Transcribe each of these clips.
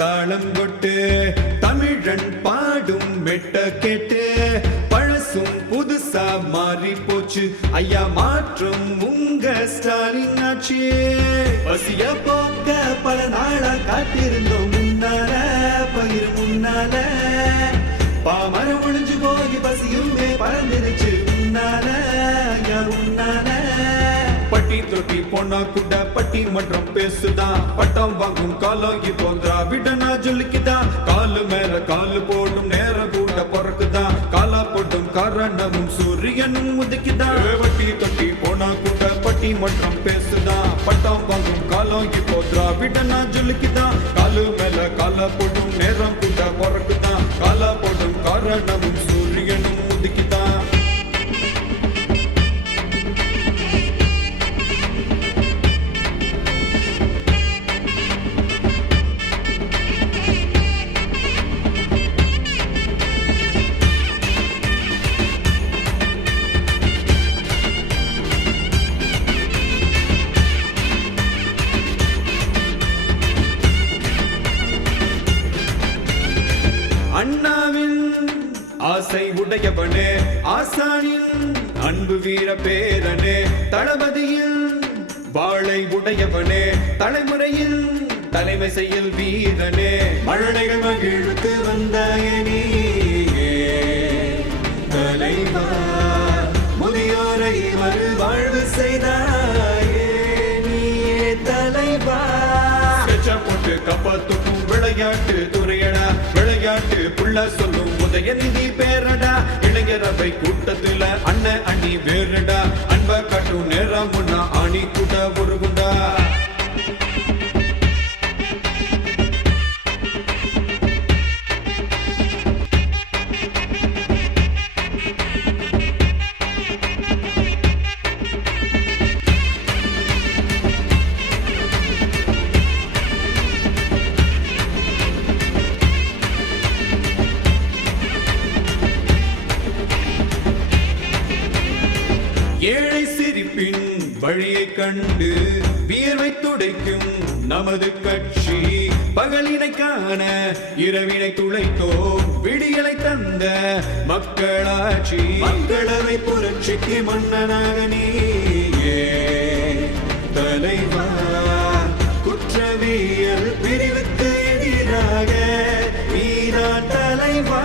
தாளங்கொட்டு தமிழன் பாடும் மெட்ட கேட்டு பழசும் புதுசா மாறி போச்சு ஐயா மாற்றும் உங்க ஸ்டாலின் ஆச்சு. பசிய போக்க பல நாளா காத்திருந்தோம் முன்னால பயிர் முன்னால பாமரம் ஒழிஞ்சு போய் பசியுமே பறந்துருச்சு முன்னால ஐயா முன்னால. பட்டி தொட்டி பொண்ணா கூட பட்டி மன்றம் பேசுதான் பட்டம் வாங்கும் காலம் இப்போ திராவிடனா ஜொலிக்குதான். காலு மேல காலு போடும் நேரம் கூட பிறக்குதான் காலா போடும் காரணமும் சூரியனும் உதிக்குதான். பட்டி தொட்டி பொண்ணா கூட பட்டி மன்றம் பேசுதான் பட்டம் வாங்கும் காலம் இப்போ திராவிடனா ஜொலிக்குதான். காலு மேல காலா போடும் நேரம் கூட பிறக்குதான் காலா போடும் காரணமும் சூரியனும் உதிக்குதான். அண்ணாவின் ஆசை உடையவனே ஆசானின் அன்பு வீர பேரனே தளபதியில் வாளை உடையவனே தலைமுறையில் தலைமை செயல் வீரனே மழலைகள் மகிழ்த்து வந்தாயனே தலைவா முதியோரை மறுவாழ்வு செய்தாயே நீயே தலைவா. போட்டு கப்பத்துக்கும் விளையாட்டு துறையடா விளையாட்டு புள்ள சொல்லும் உதயநிதி பேரடா இளைஞரவை கூட்டத்துல அண்ணன் அணி வேறுடா அன்ப காட்டும் நேரம் முன்னா அணி கூட உருகுண்டா. ஏழை சிரிப்பின் வழியை கண்டு வியர்வை துடைக்கும் நமது கட்சி பகலினை காண இரவினை துளைத்தோம் விடியலை தந்த மக்களாட்சி. மக்களவை புரட்சிக்கு மன்னனாக நீயே தலைவா குற்றவியல் பிரிவுக்கு எதிராக நீதான் தலைவா.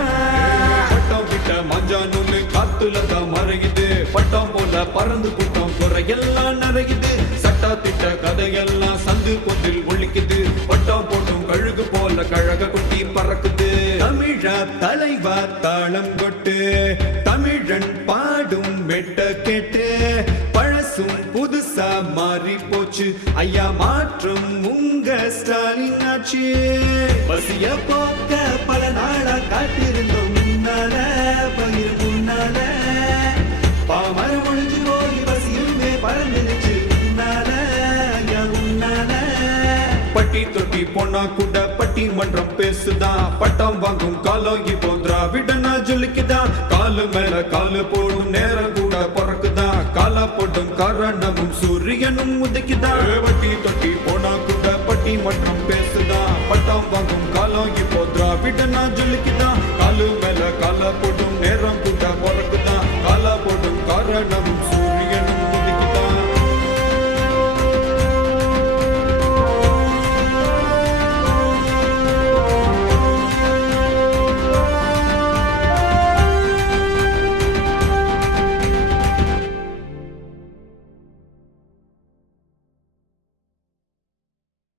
பட்டம் விட்ட மஞ்சா நூலு காத்துலதான் மறையுது பட்டம் போல பறந்து கூட்டம் குறையெல்லாம் நிறையுது சட்டா திட்ட கதையெல்லாம் சந்து பொந்தில் ஒழிக்குது பட்டம் போட்டும் கழுகு போல கழக குட்டி பறக்குது. தமிழா தலைவா தாளம் கொட்டு தமிழன் பாடும் மெட்ட கேட்டு பழசும் புதுசா மாறி போச்சு ஐயா மாற்றும் உங்க ஸ்டாலின் ஆச்சு. பசிய போக்க பல நாளா காத்திருந்தோம் முன்னால பயிர் முன்னால பாமரம் ஒழிஞ்சு போய் பசியுமே பறந்துருச்சு முன்னால ஐயா முன்னால. பட்டி தொட்டி பொண்ணா கூட பட்டி மன்றம் பேசுதான் பட்டம் வாங்கும் காலம் இப்போ திராவிடனா ஜொலிக்குதான். காலு மேல காலு போடும் நேரம் கூட பிறக்குதான் காலா போடும் காரணமும் சூரியனும் உதிக்குதான். பட்டி தொட்டி பொண்ணா கூட பட்டி மன்றம் பேசுதான் பட்டம் வாங்கும் காலம் இப்போ திராவிடனா ஜொலிக்குதான். காலு மேல காலா போடும் நேரம் கூட பிறக்குதான் காலா போடும் காரணமும்